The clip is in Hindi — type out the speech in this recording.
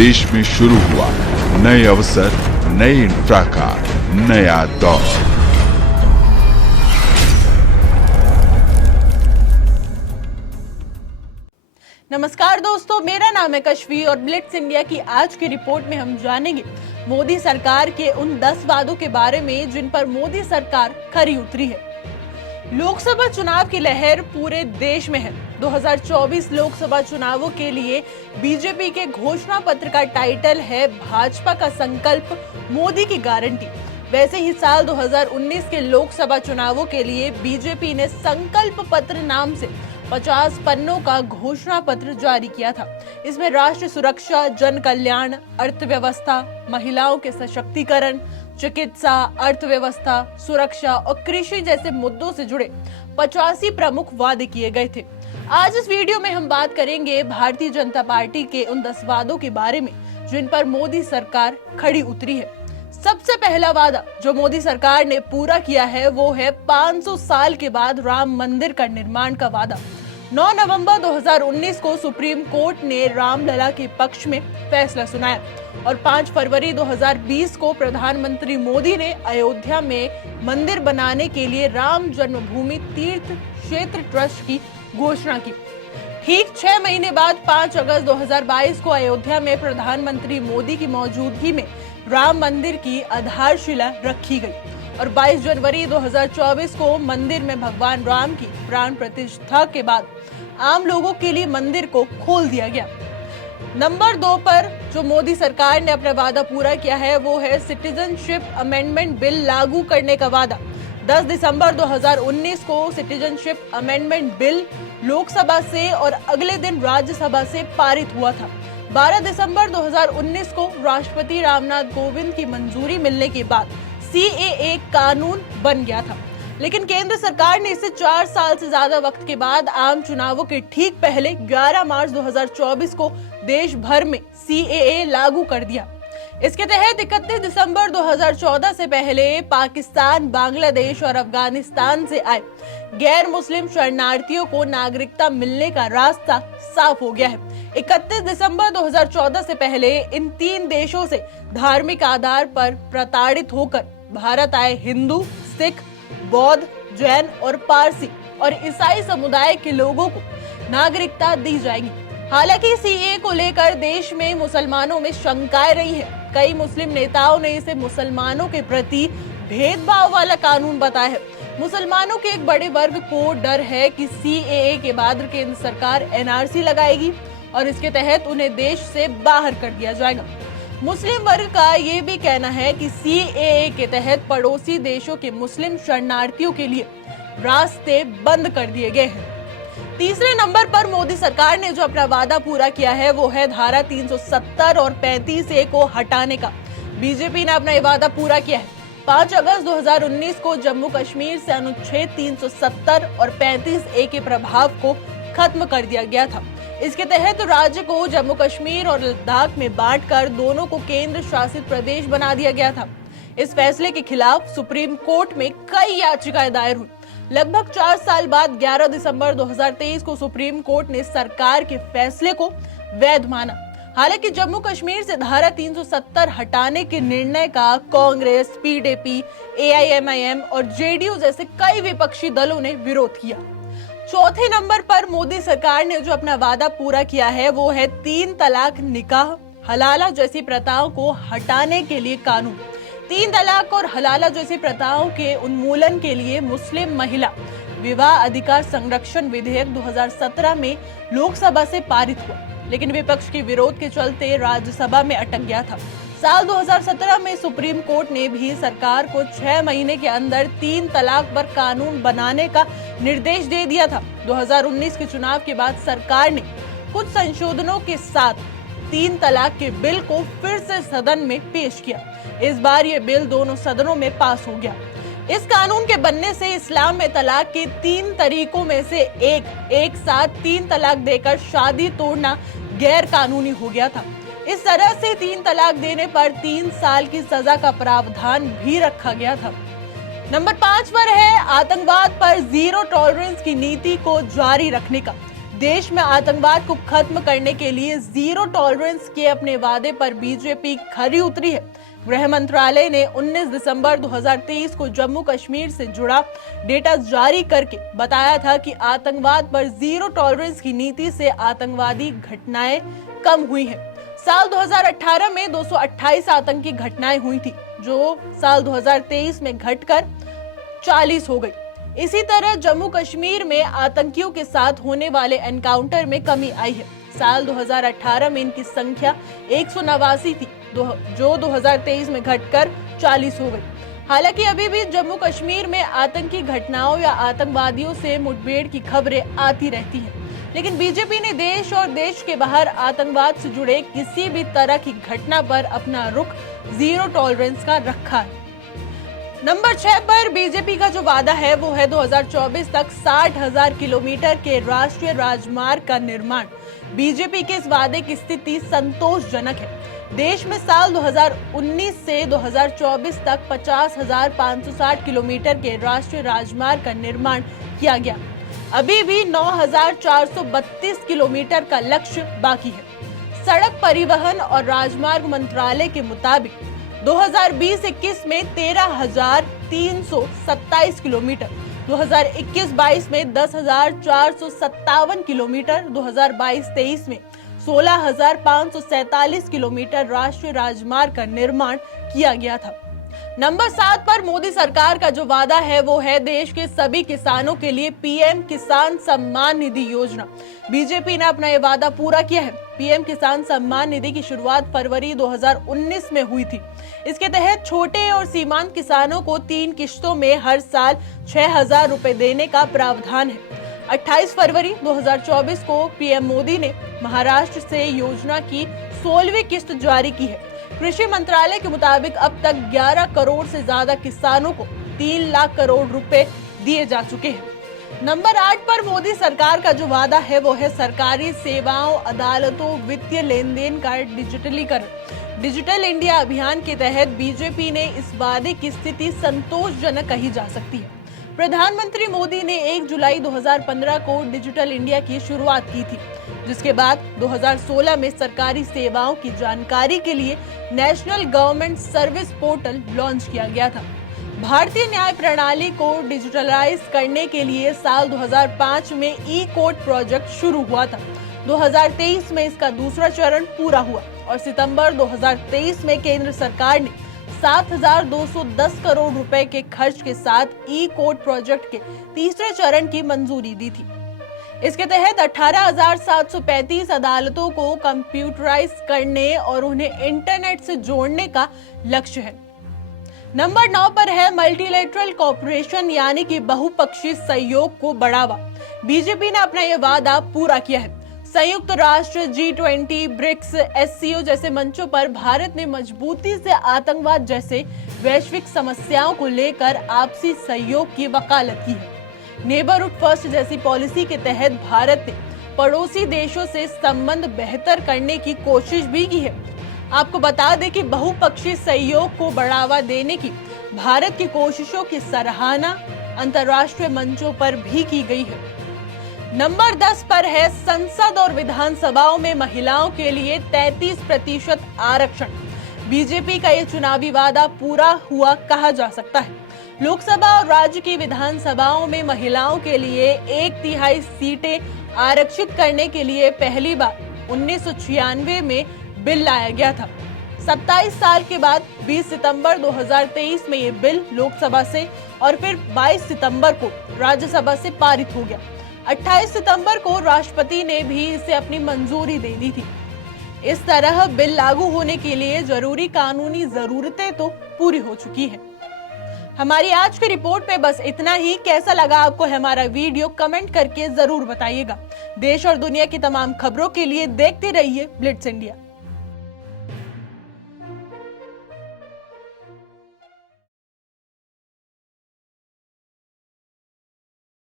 देश में शुरू हुआ नए अवसर, नए इंफ्रा का नया दौर। नमस्कार दोस्तों, मेरा नाम है कश्वी और ब्लिट्स इंडिया की आज की रिपोर्ट में हम जानेंगे मोदी सरकार के उन 10 वादों के बारे में जिन पर मोदी सरकार खरी उतरी है। लोकसभा चुनाव की लहर पूरे देश में है। 2024 लोकसभा चुनावों के लिए बीजेपी के घोषणा पत्र का टाइटल है भाजपा का संकल्प, मोदी की गारंटी। वैसे ही साल 2019 के लोकसभा चुनावों के लिए बीजेपी ने संकल्प पत्र नाम से 50 पन्नों का घोषणा पत्र जारी किया था। इसमें राष्ट्रीय सुरक्षा, जन कल्याण, अर्थव्यवस्था, महिलाओं के सशक्तिकरण, चिकित्सा, अर्थव्यवस्था, सुरक्षा और कृषि जैसे मुद्दों से जुड़े 85 प्रमुख वादे किए गए थे। आज इस वीडियो में हम बात करेंगे भारतीय जनता पार्टी के उन 10 वादों के बारे में जिन पर मोदी सरकार खड़ी उतरी है। सबसे पहला वादा जो मोदी सरकार ने पूरा किया है वो है 500 साल के बाद राम मंदिर का निर्माण का वादा। 9 नवंबर 2019 को सुप्रीम कोर्ट ने रामलला के पक्ष में फैसला सुनाया और 5 फरवरी 2020 को प्रधानमंत्री मोदी ने अयोध्या में मंदिर बनाने के लिए राम जन्मभूमि तीर्थ क्षेत्र ट्रस्ट की घोषणा की। ठीक 6 महीने बाद 5 अगस्त 2022 को अयोध्या में प्रधानमंत्री मोदी की मौजूदगी में राम मंदिर की आधारशिला रखी गई और 22 जनवरी 2024 को मंदिर में भगवान राम की प्राण प्रतिष्ठा के बाद आम लोगों के लिए मंदिर को खोल दिया गया। नंबर 2 पर जो मोदी सरकार ने अपना वादा पूरा किया है वो है सिटीजनशिप अमेंडमेंट बिल लागू करने का वादा। 10 दिसंबर 2019 को सिटीजनशिप अमेंडमेंट बिल लोकसभा से और अगले दिन राज्यसभा से पारित हुआ था। 12 दिसंबर 2019 को राष्ट्रपति रामनाथ कोविंद की मंजूरी मिलने के बाद CAA कानून बन गया था, लेकिन केंद्र सरकार ने इसे 4 साल से ज्यादा वक्त के बाद आम चुनावों के ठीक पहले 11 मार्च 2024 को देश भर में CAA लागू कर दिया। इसके तहत 31 दिसंबर 2014 से पहले पाकिस्तान, बांग्लादेश और अफगानिस्तान से आए गैर मुस्लिम शरणार्थियों को नागरिकता मिलने का रास्ता साफ हो गया है। 31 दिसंबर 2014 से पहले इन 3 देशों से धार्मिक आधार पर प्रताड़ित होकर भारत आए हिंदू, सिख, बौद्ध, जैन और पारसी और ईसाई समुदाय के लोगों को नागरिकता दी जाएगी। हालांकि CAA को लेकर देश में मुसलमानों में शंकाएं रही है। कई मुस्लिम नेताओं ने इसे मुसलमानों के प्रति भेदभाव वाला कानून बताया है। मुसलमानों के एक बड़े वर्ग को डर है कि CAA के बाद केंद्र सरकार NRC लगाएगी और इसके तहत उन्हें देश से बाहर कर दिया जाएगा। मुस्लिम वर्ग का ये भी कहना है कि CAA के तहत पड़ोसी देशों के मुस्लिम शरणार्थियों के लिए रास्ते बंद कर दिए गए हैं। तीसरे नंबर पर मोदी सरकार ने जो अपना वादा पूरा किया है वो है धारा 370 और 35A को हटाने का। बीजेपी ने अपना ये वादा पूरा किया है। 5 अगस्त 2019 को जम्मू कश्मीर से अनुच्छेद 370 और 35A के प्रभाव को खत्म कर दिया गया था। इसके तहत राज्य को जम्मू कश्मीर और लद्दाख में बांटकर दोनों को केंद्र शासित प्रदेश बना दिया गया था। इस फैसले के खिलाफ सुप्रीम कोर्ट में कई याचिकाएं दायर हुई। लगभग 4 साल बाद 11 दिसंबर 2023 को सुप्रीम कोर्ट ने सरकार के फैसले को वैध माना। हालांकि जम्मू कश्मीर से धारा 370 हटाने के निर्णय का कांग्रेस, PDP, AIMIM और JDU जैसे कई विपक्षी दलों ने विरोध किया। चौथे नंबर पर मोदी सरकार ने जो अपना वादा पूरा किया है वो है 3 तलाक, निकाह, हलाला जैसी प्रथाओं को हटाने के लिए कानून। 3 तलाक और हलाला जैसी प्रथाओं के उन्मूलन के लिए मुस्लिम महिला विवाह अधिकार संरक्षण विधेयक 2017 में लोकसभा से पारित हुआ, लेकिन विपक्ष के विरोध के चलते राज्यसभा में अटक गया था। साल 2017 में सुप्रीम कोर्ट ने भी सरकार को 6 महीने के अंदर 3 तलाक पर कानून बनाने का निर्देश दे दिया था। 2019 के चुनाव के बाद सरकार ने कुछ संशोधनों के साथ 3 तलाक के बिल को फिर से सदन में पेश किया। इस बार ये बिल दोनों सदनों में पास हो गया। इस कानून के बनने से इस्लाम में तलाक के 3 तरीकों में से एक साथ 3 तलाक देकर शादी तोड़ना गैर कानूनी हो गया था। इस तरह से 3 तलाक देने पर 3 साल की सजा का प्रावधान भी रखा गया था। नंबर 5 पर है आतंकवाद पर जीरो टॉलरेंस की नीति को जारी रखने का। देश में आतंकवाद को खत्म करने के लिए जीरो टॉलरेंस के अपने वादे पर बीजेपी खरी उतरी है। गृह मंत्रालय ने 19 दिसंबर 2023 को जम्मू कश्मीर से जुड़ा डेटा जारी करके बताया था कि आतंकवाद पर जीरो टॉलरेंस की नीति से आतंकवादी घटनाएं कम हुई हैं। साल 2018 में 228 आतंकी घटनाएं हुई थी, जो साल 2023 में घटकर 40 हो गई। इसी तरह जम्मू कश्मीर में आतंकियों के साथ होने वाले एनकाउंटर में कमी आई है। साल 2018 में इनकी संख्या 189 थी, जो 2023 में घटकर 40 हो गई। हालांकि अभी भी जम्मू कश्मीर में आतंकी घटनाओं या आतंकवादियों से मुठभेड़ की खबरें आती रहती हैं, लेकिन बीजेपी ने देश और देश के बाहर आतंकवाद से जुड़े किसी भी तरह की घटना पर अपना रुख जीरो टॉलरेंस का रखा है। नंबर 6 पर बीजेपी का जो वादा है वो है 2024 तक 60,000 किलोमीटर के राष्ट्रीय राजमार्ग का निर्माण। बीजेपी के इस वादे की स्थिति संतोषजनक है। देश में साल 2019 से 2024 तक 50,560 किलोमीटर के राष्ट्रीय राजमार्ग का निर्माण किया गया। अभी भी 9,432 किलोमीटर का लक्ष्य बाकी है। सड़क परिवहन और राजमार्ग मंत्रालय के मुताबिक 2020-21 में 13,327 किलोमीटर, 2021-22 में 10,457 किलोमीटर, 2022-23 में 16,547 किलोमीटर राष्ट्रीय राजमार्ग का निर्माण किया गया था। नंबर 7 पर मोदी सरकार का जो वादा है वो है देश के सभी किसानों के लिए पीएम किसान सम्मान निधि योजना। बीजेपी ने अपना ये वादा पूरा किया है। पीएम किसान सम्मान निधि की शुरुआत फरवरी 2019 में हुई थी। इसके तहत छोटे और सीमांत किसानों को 3 किश्तों में हर साल 6,000 रुपए देने का प्रावधान है। 28 फरवरी 2024 को पीएम मोदी ने महाराष्ट्र से योजना की 16वीं किस्त जारी की है। कृषि मंत्रालय के मुताबिक अब तक 11 करोड़ से ज्यादा किसानों को 3 लाख करोड़ रुपए दिए जा चुके हैं। नंबर 8 पर मोदी सरकार का जो वादा है वो है सरकारी सेवाओं, अदालतों, वित्तीय लेन देन का डिजिटलीकरण। डिजिटल इंडिया अभियान के तहत बीजेपी ने इस वादे की स्थिति संतोषजनक कही जा सकती है। प्रधानमंत्री मोदी ने 1 जुलाई 2015 को डिजिटल इंडिया की शुरुआत की थी, जिसके बाद 2016 में सरकारी सेवाओं की जानकारी के लिए national government service portal launch किया गया था। भारतीय न्याय प्रणाली को डिजिटलाइज करने के लिए साल 2005 में ई कोर्ट प्रोजेक्ट शुरू हुआ था। 2023 में इसका दूसरा चरण पूरा हुआ और सितंबर 2023 में केंद्र सरकार ने 7,210 करोड़ रुपए के खर्च के साथ ई कोर्ट प्रोजेक्ट के तीसरे चरण की मंजूरी दी थी। इसके तहत 18,735 अदालतों को कंप्यूटराइज करने और उन्हें इंटरनेट से जोड़ने का लक्ष्य है। नंबर 9 पर है मल्टीलेटरल कॉर्पोरेशन यानी कि बहुपक्षीय सहयोग को बढ़ावा। बीजेपी ने अपना यह वादा पूरा किया है। संयुक्त राष्ट्र, G20, ब्रिक्स, SCO जैसे मंचों पर भारत ने मजबूती से आतंकवाद जैसे वैश्विक समस्याओं को लेकर आपसी सहयोग की वकालत की है। नेबरहुड फर्स्ट जैसी पॉलिसी के तहत भारत ने पड़ोसी देशों से संबंध बेहतर करने की कोशिश भी की है। आपको बता दें कि बहुपक्षीय सहयोग को बढ़ावा देने की भारत की कोशिशों की सराहना अंतर्राष्ट्रीय मंचों पर भी की गई है। नंबर 10 पर है संसद और विधानसभाओं में महिलाओं के लिए 33% आरक्षण। बीजेपी का ये चुनावी वादा पूरा हुआ कहा जा सकता है। लोकसभा और राज्य की विधानसभाओं में महिलाओं के लिए 1/3 सीटें आरक्षित करने के लिए पहली बार 1996 में बिल लाया गया था। 27 साल के बाद 20 सितंबर 2023 में ये बिल लोकसभा से और फिर 22 सितंबर को राज्यसभा से पारित हो गया। 28 सितंबर को राष्ट्रपति ने भी इसे अपनी मंजूरी दे दी थी। इस तरह बिल लागू होने के लिए जरूरी कानूनी जरूरतें तो पूरी हो चुकी हैं। हमारी आज की रिपोर्ट में बस इतना ही। कैसा लगा आपको हमारा वीडियो कमेंट करके जरूर बताइएगा। देश और दुनिया की तमाम खबरों के लिए देखते रहिए ब्लिट्स इंडिया।